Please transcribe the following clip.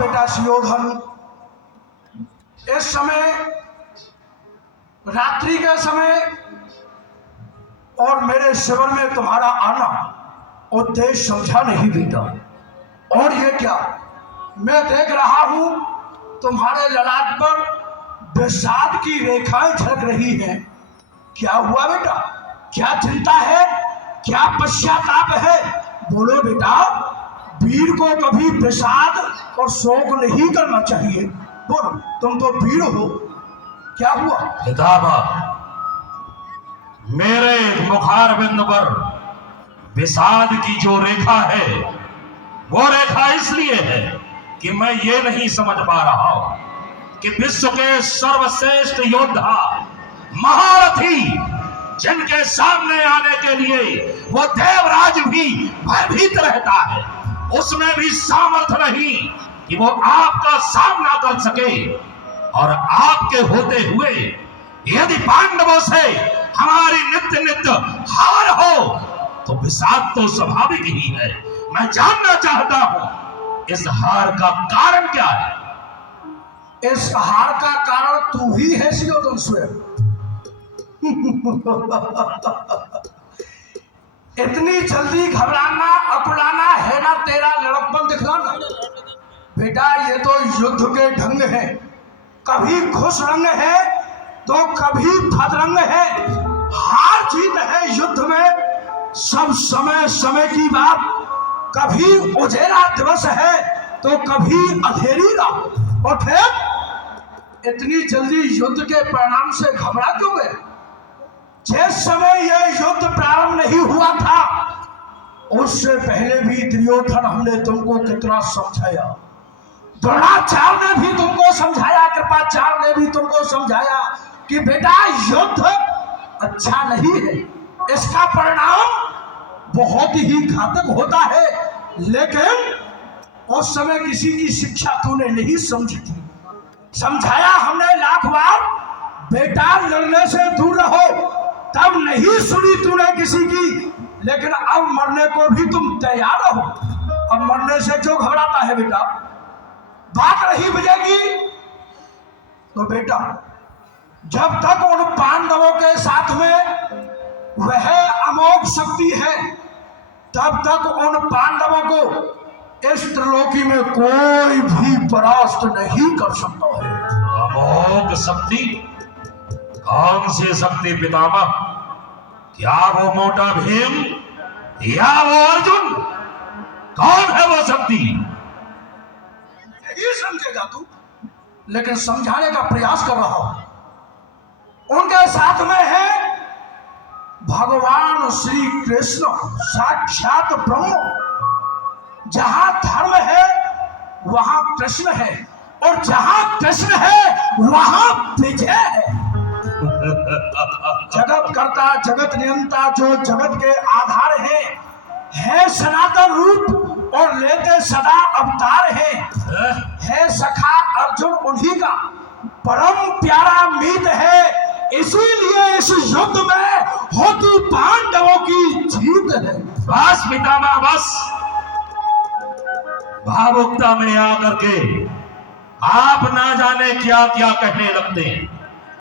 बेटा सुयोधन, इस समय रात्रि के समय और मेरे शिविर में तुम्हारा आना उद्देश्य समझा नहीं बेटा। और ये क्या, मैं देख रहा हूं तुम्हारे ललाट पर विषाद की रेखाएं झलक रही हैं। क्या हुआ बेटा, क्या चिंता है, क्या पश्चाताप है? बोलो बेटा, वीर को कभी विषाद और शोक नहीं करना चाहिए। बोलो, तुम तो वीर हो, क्या हुआ? पितामह, मेरे मुखारबिंद पर विषाद की जो रेखा है वो रेखा इसलिए है कि मैं ये नहीं समझ पा रहा हूं कि विश्व के सर्वश्रेष्ठ योद्धा महारथी जिनके सामने आने के लिए वो देवराज भी भयभीत रहता है, उसमें भी सामर्थ्य नहीं कि वो आपका सामना कर सके। और आपके होते हुए यदि पांडवों से हमारी नित्य नित्य हार हो तो विषाद तो स्वाभाविक ही है। मैं जानना चाहता हूं इस हार का कारण क्या है? इस हार का कारण तू ही है सुयोधन स्वयं। इतनी जल्दी घबराना अकुलाना है ना तेरा लड़कपन दिखलाना। बेटा, ये तो युद्ध के ढंग है, कभी खुश रंग है तो कभी भद्रंग है। हार जीत है युद्ध में, सब समय समय की बात। कभी उजेला दिवस है तो कभी अंधेरी रात। और फिर इतनी जल्दी युद्ध के परिणाम से घबरा क्यों गए? जिस समय यह युद्ध प्रारंभ नहीं हुआ था उससे पहले भी दुर्योधन हमने तुमको कितना समझाया, द्रोणाचार्य ने भी तुमको समझाया, कृपाचार्य ने भी तुमको समझाया कि बेटा युद्ध अच्छा नहीं है, इसका परिणाम बहुत ही घातक होता है। लेकिन उस समय किसी की शिक्षा तूने नहीं समझी थी। समझाया हमने लाख बार, बेटा लड़ने से दूर रहो, तब नहीं सुनी तूने किसी की। लेकिन अब मरने को भी तुम तैयार हो। अब मरने से क्यों घबराता है बेटा? बात रही विजय की, तो बेटा जब तक उन पांडवों के साथ में वह अमोघ शक्ति है तब तक उन पांडवों को इस त्रिलोकी में कोई भी परास्त नहीं कर सकता है। अमोघ शक्ति? कौन सी शक्ति पितामह? क्या वो मोटा भीम या वो अर्जुन? कौन है वो शक्ति? ये समझेगा तू, लेकिन समझाने का प्रयास कर रहा हूं। उनके साथ में है भगवान श्री कृष्ण, साक्षात ब्रह्म। जहां धर्म है वहां कृष्ण है, और जहां कृष्ण है वहां विजय है। जगत कर्ता जगत नियंता जो जगत के आधार है सनातन रूप और लेते सदा अवतार है सखा अर्जुन उन्हीं का परम प्यारा मीत है। इसीलिए इस युद्ध में होती पांडवों की जीत है। बस पितामह बस, भावुकता में आकर के आप ना जाने क्या क्या कहने लगते हैं।